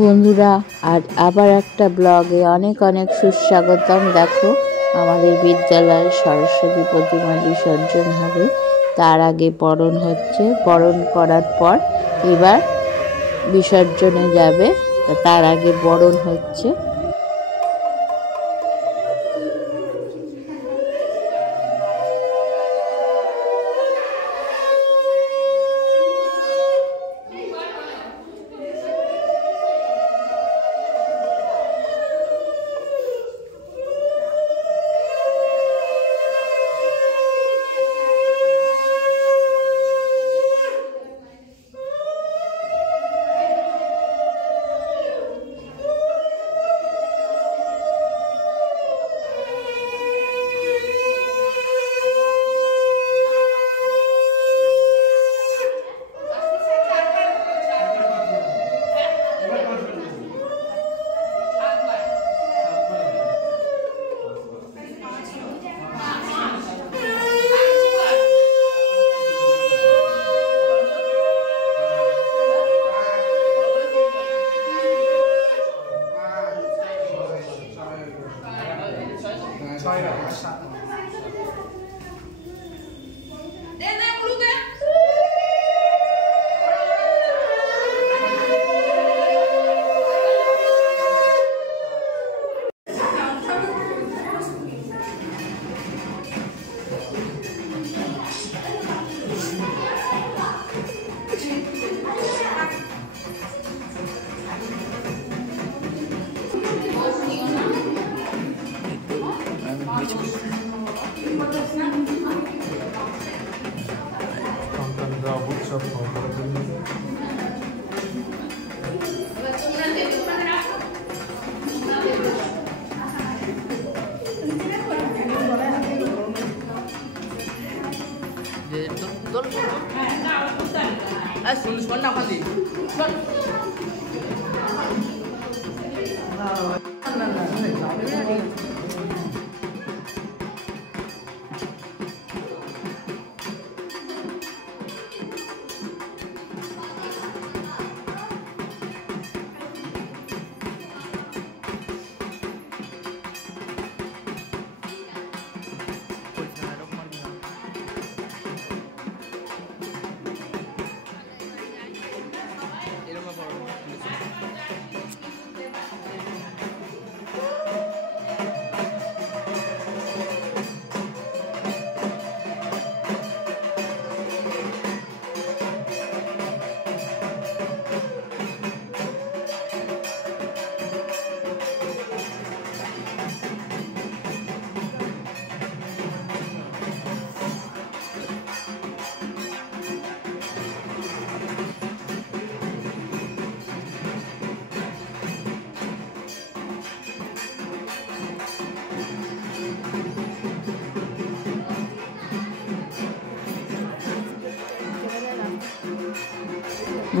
বন্ধুরা, আজ আবার একটা ব্লগে অনেক অনেক সুস্বাগতম। দেখো, আমাদের বিদ্যালয়ে সরস্বতী প্রতিমা বিসর্জন হবে। তার আগে বরণ হচ্ছে, বরণ করার পর এবার বিসর্জনে যাবে। তার আগে বরণ হচ্ছে।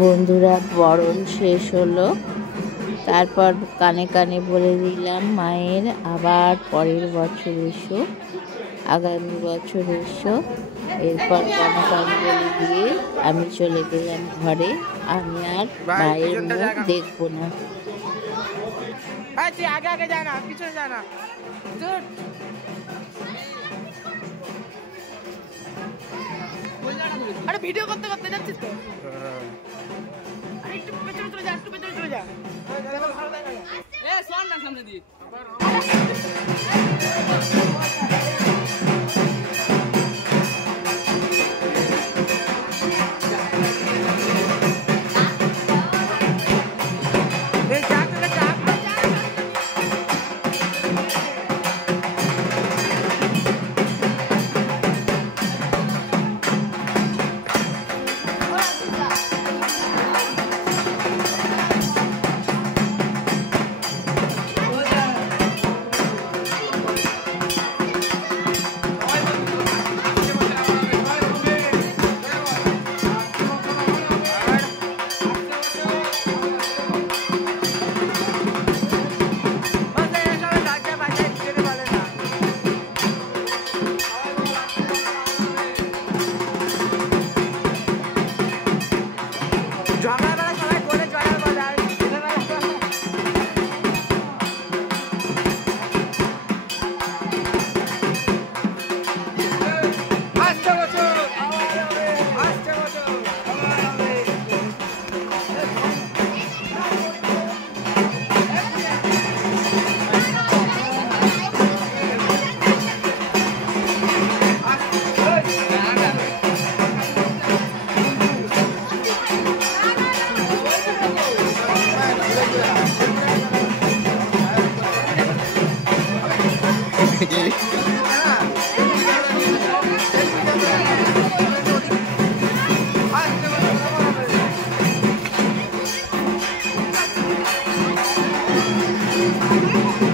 বন্ধুরা, বরণ শেষ হলো। তারপর কানে কানে বলে দিলাম মায়ের, আবার পরের বছর এসো, আগামী বছর এসো। এরপর কানে কানে বলে দিয়ে আমি চলে গেলাম ঘরে। আমি আর মায়ের মুখ দেখবো না। আরে ভিডিও করতে করতে যাচ্ছিস তো? আরে একটু পেছনে চলে যা, একটু পেছনে চলে যা। ভালো দেখা যায়। এ শোন না, সামনে দিয়ে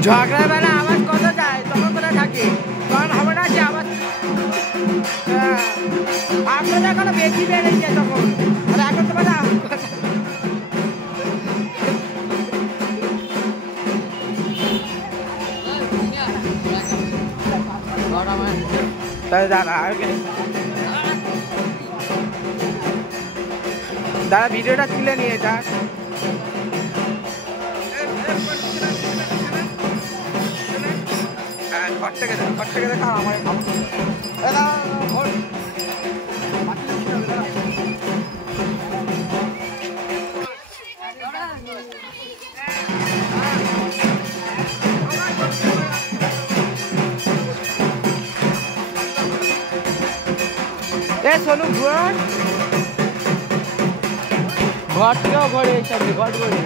ঝগড়া বেলা আওয়াজ কত যায় তখন কোথায় থাকে তখন হবে না যে আওয়াজ আপনাদের এখনো বেশি বেড়েছে তখন আর এখন তো বেলা দাদা ভিডিওটা তুলে নিয়ে যা ঘর থেকে দেখা আমার সোনু ঘর থেকেও ঘরে এসে ঘর ঘরে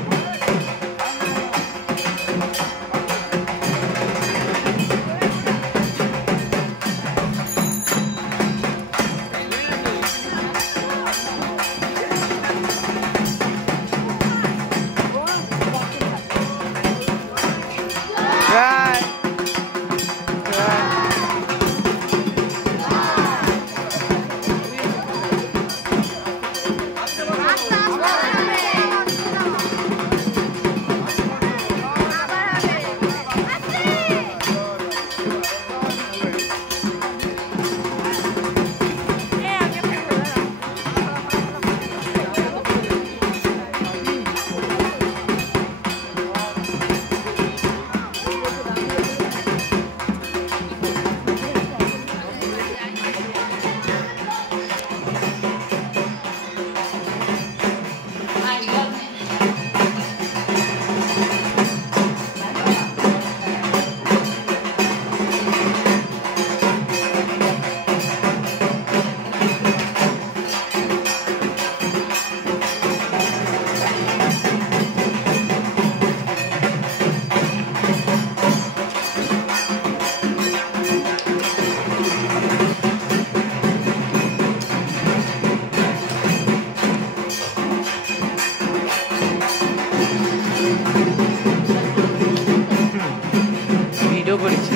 ভিডিও করেছি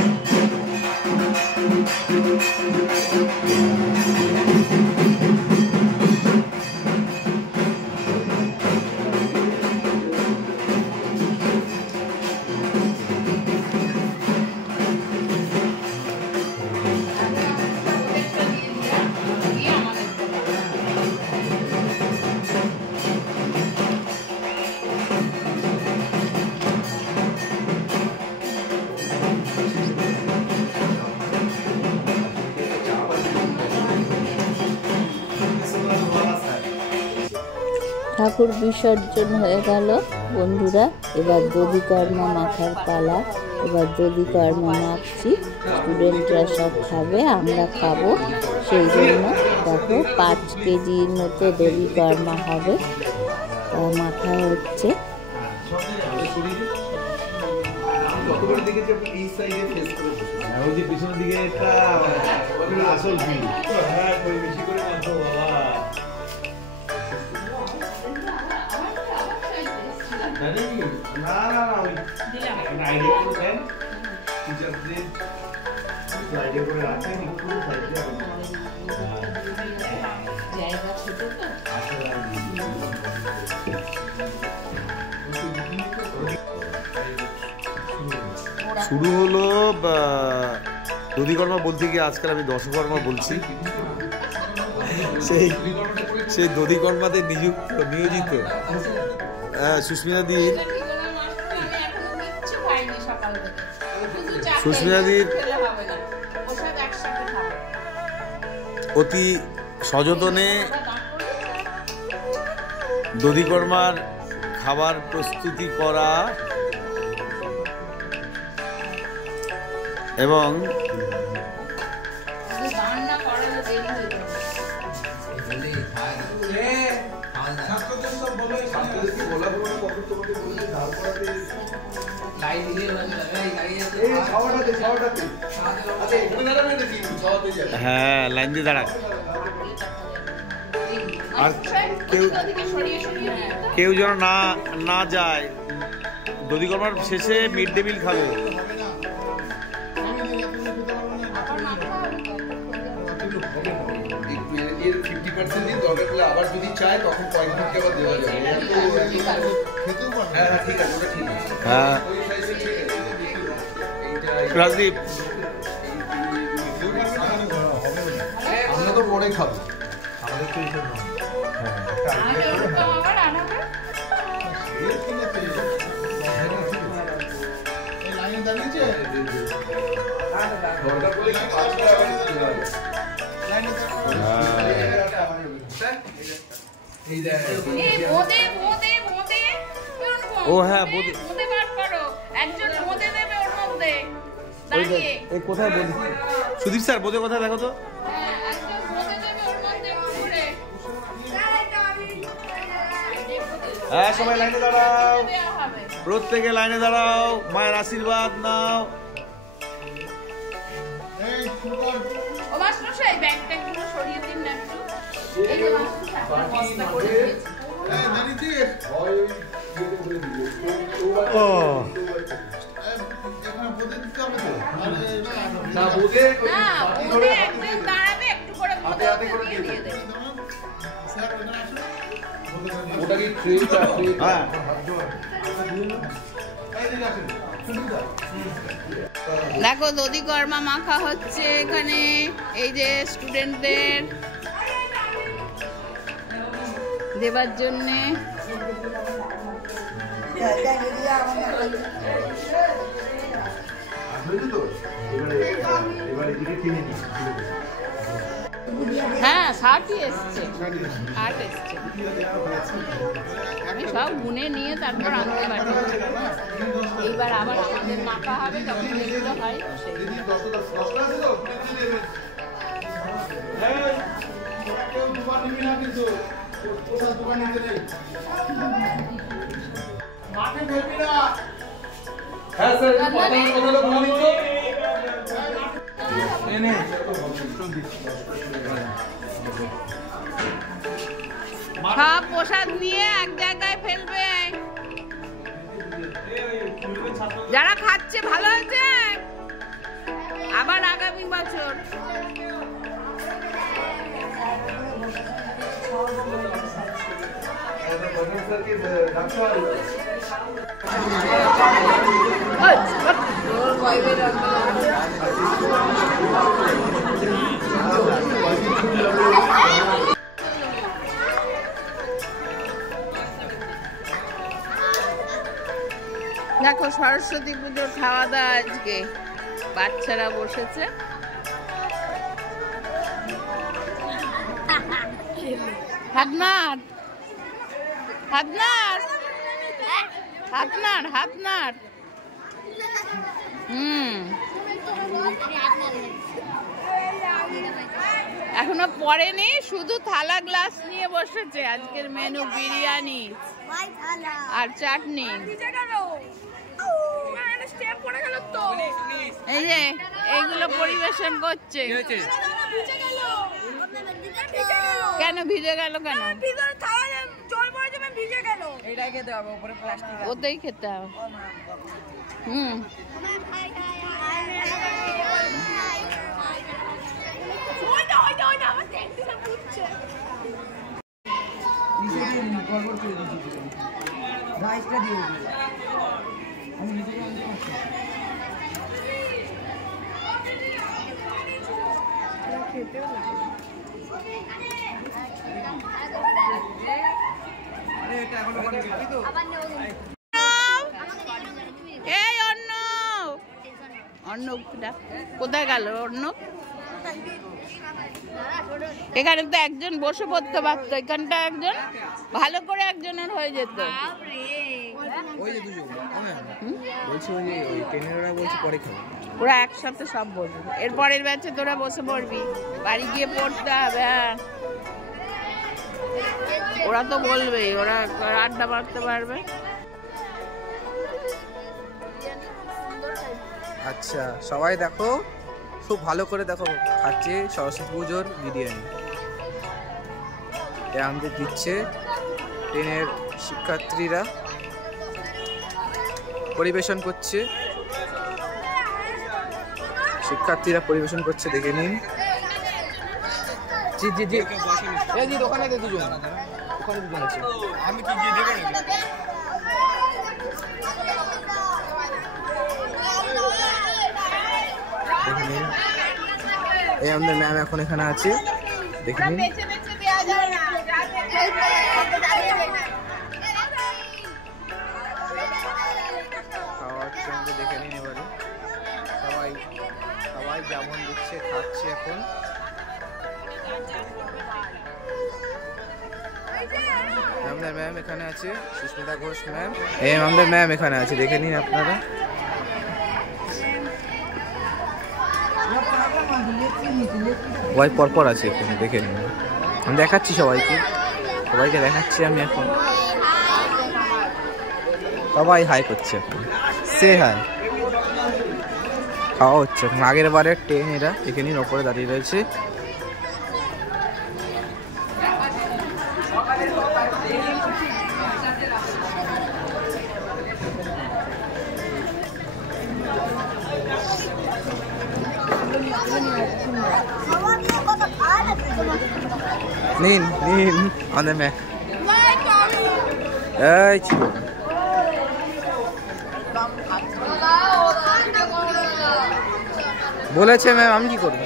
ঠাকুর বিসর্জন হয়ে গেল বন্ধুরা। এবার দধিকর্মা মাখার পালা। এবার দধিকর্মা মাখছি, স্টুডেন্টরা সব খাবে, আমরা খাবো। সেই জন্য দেখো 5 কেজির মতো দধিকর্মা হবে, মাখা হচ্ছে। শুরু হলো দধিকর্মা বলতে গিয়ে আজকাল আমি দশকর্মা বলছি। সেই দধিকর্মাতে নিয়োজিত সুস্মিতাদির অতি সযতনে দধিকর্মার খাবার প্রস্তুতি করা এবং হ্যাঁ লাইন দিয়ে দাঁড়া। আর কেউ যেন না যায়। দধিকর্মার শেষে মিড ডে মিল খাবে। এর 50% দিন, দরকার পড়লে আবার যদি চায় তখন কয়েকদিনকে আবার দেওয়া যাবে। হ্যাঁ ঠিক আছে, ওটা ঠিক আছে। হ্যাঁ ওই সাইজে ঠিক আছে। রাজদীপ আমরা তো পরে খাবো। ও হ্যাঁ বোধ ওই কোথায় বোধ সুদীপ স্যার বোধে কোথায় দেখো তো। হ্যাঁ সবাই লাইনে দাঁড়াও, প্রত্যেকে লাইনে দাঁড়াও, মায়ের আশীর্বাদ নাও। ওটা কি ট্রেটা? হ্যাঁ দেখো দধি কর্মা মাখা হচ্ছে এখানে, এই যে স্টুডেন্টদের দেবার জন্যে। হ্যাঁ 60 এসছে, 8 এসছে। আমি সব গুনে নিয়ে তারপর আনতে পারি। এইবার আবার আমাদের মাখা হবে, যখন এগুলো হয় সব প্রসাদ নিয়ে এক জায়গায় ফেলবে। যারা খাচ্ছে ভালো হয়েছে, আবার আগামী বছর। দেখো সরস্বতী পুজোর খাওয়া দাওয়া আজকে বাচ্চারা বসেছে। হাতনার হাতনার হাতনার হাতনার এখনো পড়েনি, শুধু থালা গ্লাস নিয়ে বসেছে। আজকের মেনু বিরিয়ানি আর চাটনি। এই যে এইগুলো পরিবেশন করছে। কেন ভিজে গেল? কেন ওতেই খেতে হবে। এই অর্ণব কোথায় গেল? অর্ণব এখানে তো একজন বসে পড়তে পারতো, এখানটা একজন ভালো করে একজনের হয়ে যেত। ওরা একসাথে সব বসবে, এরপরের ব্যাচে তোরা বসে পড়বি, বাড়ি গিয়ে পড়তে হবে। ওরা তো বলবেই, ওরা আড্ডা মারতে পারবে। আচ্ছা সবাই দেখো, খুব ভালো করে দেখো, খাচ্ছে সরস্বতী পুজোর বিরিয়ানি। আমাদের দিচ্ছে 10-এর শিক্ষার্থীরা, পরিবেশন করছে। শিক্ষার্থীরা পরিবেশন করছে, দেখে নিন। জি জি জি এই জি দোকানে দে দুজন ওখানে দুজন আছে আমি কি গিয়ে দেব নাকি দেখুন এই আমাদের ম্যাম এখন এখানে আছে দেখুন বেঁচে বেঁচে দেয়া যায় না খাওয়াচ্ছে আমরা দেখে নিন এবারে সবাই সবাই যেমন দিচ্ছে খাচ্ছে এখন আমাদের ম্যাম এখানে আছে সুস্মিতা ঘোষ ম্যাম এই আমাদের ম্যাম এখানে আছে দেখে নিন আপনারা সবাই পরপর আছে এখানে দেখে নিন আমি দেখাচ্ছি সবাইকে দেখাচ্ছি আমি এখন সবাই হাই করছে এখন সে হাই খাওয়া হচ্ছে এখন আগের বারে ট্রেন এরা এখানে ওপরে দাঁড়িয়ে রয়েছে নিন নিন আমাদের ম্যাম এই ছিল বলেছে ম্যাম আমি কি করব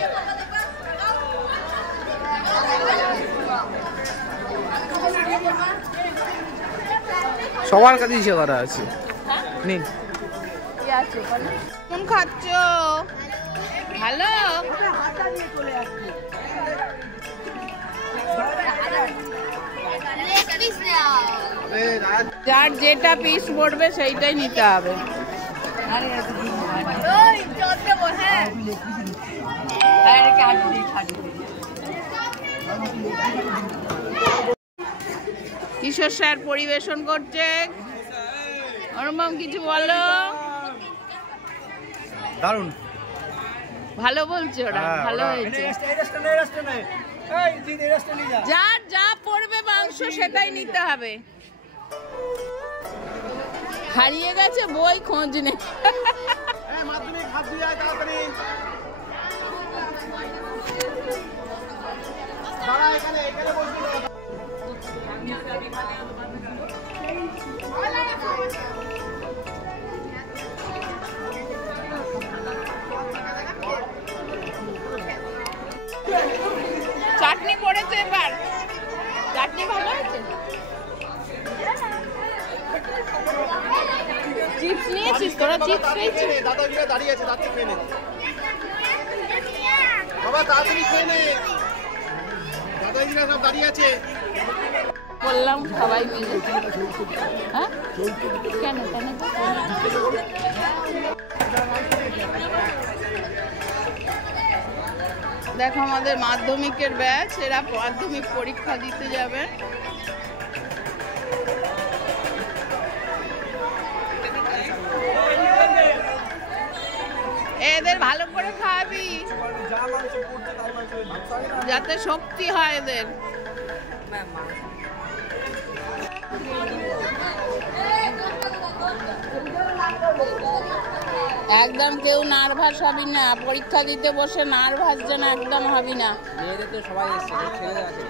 সবার কাছে ইসে করা আছে নিন কোন খাচ্ছ ভালো যার যেটা পিস পড়বে সেইটাই নিতে হবে কিশোর স্যার পরিবেশন করছে অনুপম কিছু বলো দারুন ভালো বলছে ওরা ভালো হয়েছে যার যা পড়বে মাংস সেটাই নিতে হবে হারিয়ে গেছে বই খোঁজ নেই চাটনি পড়েছে এবার চাটনি ভালো আছে চিপস নিয়েছিস তোরা চিপস খেয়েছিস দাদাগিরা দাঁড়িয়ে আছে তাড়াতাড়ি খেয়ে নে বাবা তাড়াতাড়ি খেয়ে নে দাদাগিরা সব দাঁড়িয়ে আছে বললাম সবাই মিলে হ্যাঁ কেন দেখো আমাদের মাধ্যমিকের ব্যাচ এরা মাধ্যমিক পরীক্ষা দিতে যাবে এদের ভালো করে খাওয়াবি যাতে শক্তি হয় এদের একদম কেউ নার্ভাস হবি না পরীক্ষা দিতে বসে নার্ভাস যেন একদম হবি না মেয়েদের তো সবাই এসছে ছেলেদের আছে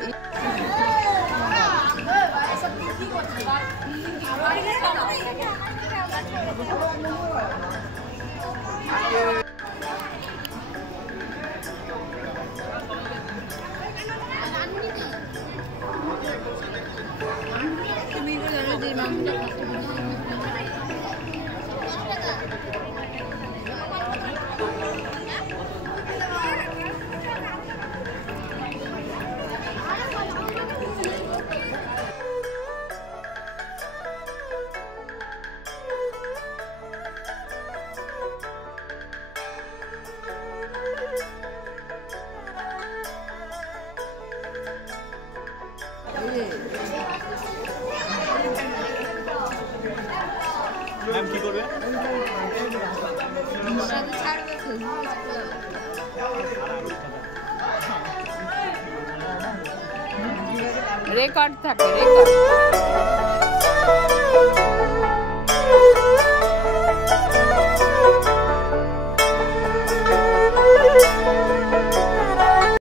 ম্যাম কি করবে? রেকর্ড থাকে রেকর্ড